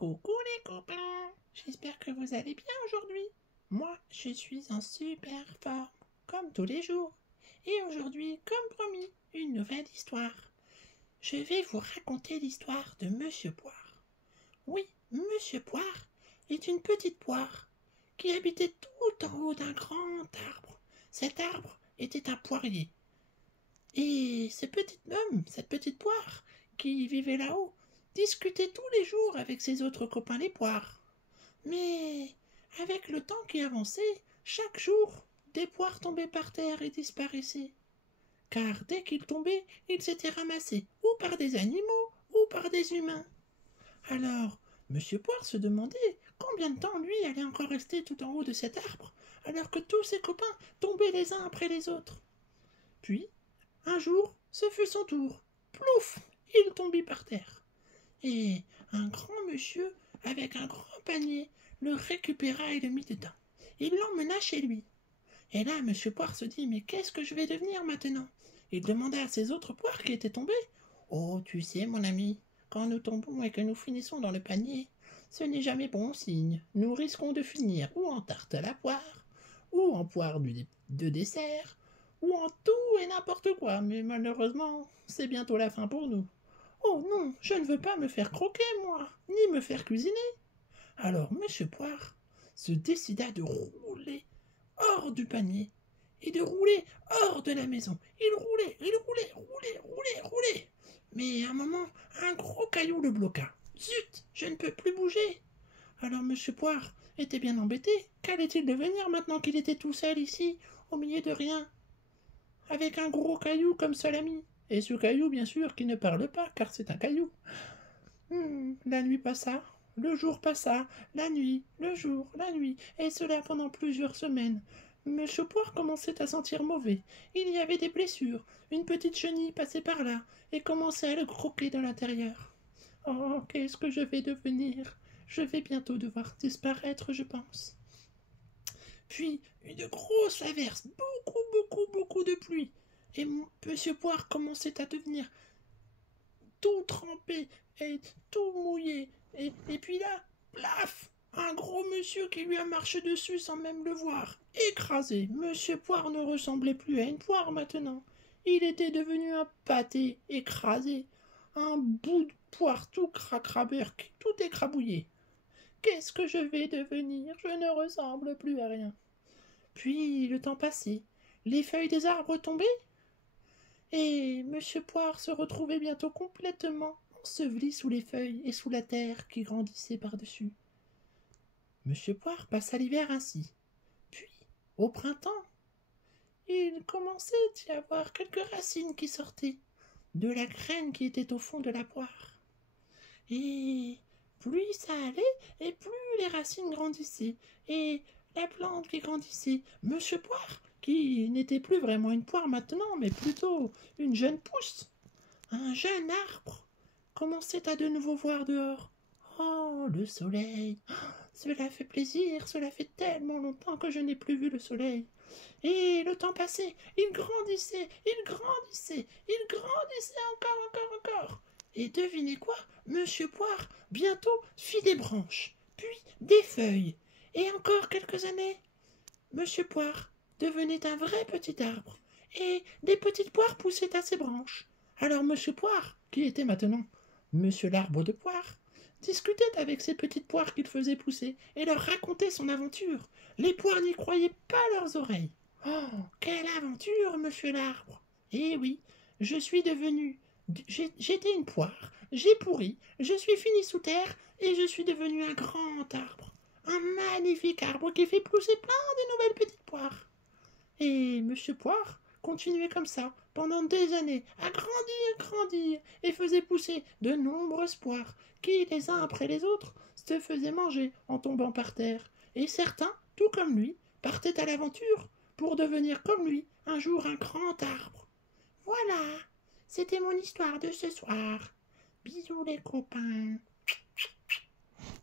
Coucou les copains, j'espère que vous allez bien aujourd'hui. Moi, je suis en super forme, comme tous les jours. Et aujourd'hui, comme promis, une nouvelle histoire. Je vais vous raconter l'histoire de Monsieur Poire. Oui, Monsieur Poire est une petite poire qui habitait tout en haut d'un grand arbre. Cet arbre était un poirier. Et cette petite poire qui vivait là-haut, discutait tous les jours avec ses autres copains les poires. Mais avec le temps qui avançait, chaque jour, des poires tombaient par terre et disparaissaient. Car dès qu'ils tombaient, ils s'étaient ramassés, ou par des animaux, ou par des humains. Alors, Monsieur Poire se demandait combien de temps lui allait encore rester tout en haut de cet arbre, alors que tous ses copains tombaient les uns après les autres. Puis, un jour, ce fut son tour. Plouf! Il tombit par terre. Et un grand monsieur, avec un grand panier, le récupéra et le mit dedans. Il l'emmena chez lui. Et là, Monsieur Poire se dit, mais qu'est-ce que je vais devenir maintenant? Il demanda à ses autres poires qui étaient tombés. Oh, tu sais, mon ami, quand nous tombons et que nous finissons dans le panier, ce n'est jamais bon signe. Nous risquons de finir ou en tarte à la poire, ou en poire de dessert, ou en tout et n'importe quoi, mais malheureusement, c'est bientôt la fin pour nous. Oh non, je ne veux pas me faire croquer, moi, ni me faire cuisiner. Alors Monsieur Poire se décida de rouler hors du panier et de rouler hors de la maison. Il roulait. Mais à un moment, un gros caillou le bloqua. Zut, je ne peux plus bouger. Alors Monsieur Poire était bien embêté. Qu'allait-il devenir maintenant qu'il était tout seul ici, au milieu de rien, avec un gros caillou comme seul ami? Et ce caillou, bien sûr, qui ne parle pas, car c'est un caillou. La nuit passa, le jour passa, la nuit, le jour, la nuit, et cela pendant plusieurs semaines. Monsieur Poire commençait à sentir mauvais. Il y avait des blessures. Une petite chenille passait par là et commençait à le croquer de l'intérieur. Oh, qu'est-ce que je vais devenir? Je vais bientôt devoir disparaître, je pense. Puis, une grosse averse, beaucoup de pluie. Et Monsieur Poire commençait à devenir tout trempé et tout mouillé. Et puis là, plaf, un gros monsieur qui lui a marché dessus sans même le voir. Écrasé. Monsieur Poire ne ressemblait plus à une poire maintenant. Il était devenu un pâté écrasé. Un bout de poire tout cracraberque, tout écrabouillé. Qu'est-ce que je vais devenir? Je ne ressemble plus à rien. Puis le temps passait. Les feuilles des arbres tombaient. Et Monsieur Poire se retrouvait bientôt complètement enseveli sous les feuilles et sous la terre qui grandissait par-dessus. Monsieur Poire passa l'hiver ainsi. Puis, au printemps, il commençait à y avoir quelques racines qui sortaient de la graine qui était au fond de la poire. Et plus ça allait, et plus les racines grandissaient, et la plante qui grandissait. Monsieur Poire, qui n'était plus vraiment une poire maintenant, mais plutôt une jeune pousse, un jeune arbre, commençait à de nouveau voir dehors. Oh, le soleil! Cela fait plaisir, cela fait tellement longtemps que je n'ai plus vu le soleil. Et le temps passait, il grandissait encore. Et devinez quoi? Monsieur Poire bientôt fit des branches, puis des feuilles. Et encore quelques années, Monsieur Poire devenait un vrai petit arbre, et des petites poires poussaient à ses branches. Alors Monsieur Poire, qui était maintenant Monsieur l'Arbre de Poire, discutait avec ces petites poires qu'il faisait pousser et leur racontait son aventure. Les poires n'y croyaient pas leurs oreilles. Oh, quelle aventure, Monsieur l'Arbre! Eh oui, je suis devenu... J'étais une poire, j'ai pourri, je suis fini sous terre et je suis devenu un grand arbre. Un magnifique arbre qui fait pousser plein de nouvelles petites poires. Et Monsieur Poire continuait comme ça pendant des années à grandir et faisait pousser de nombreuses poires qui, les uns après les autres, se faisaient manger en tombant par terre. Et certains, tout comme lui, partaient à l'aventure pour devenir comme lui un jour un grand arbre. Voilà, c'était mon histoire de ce soir. Bisous les copains.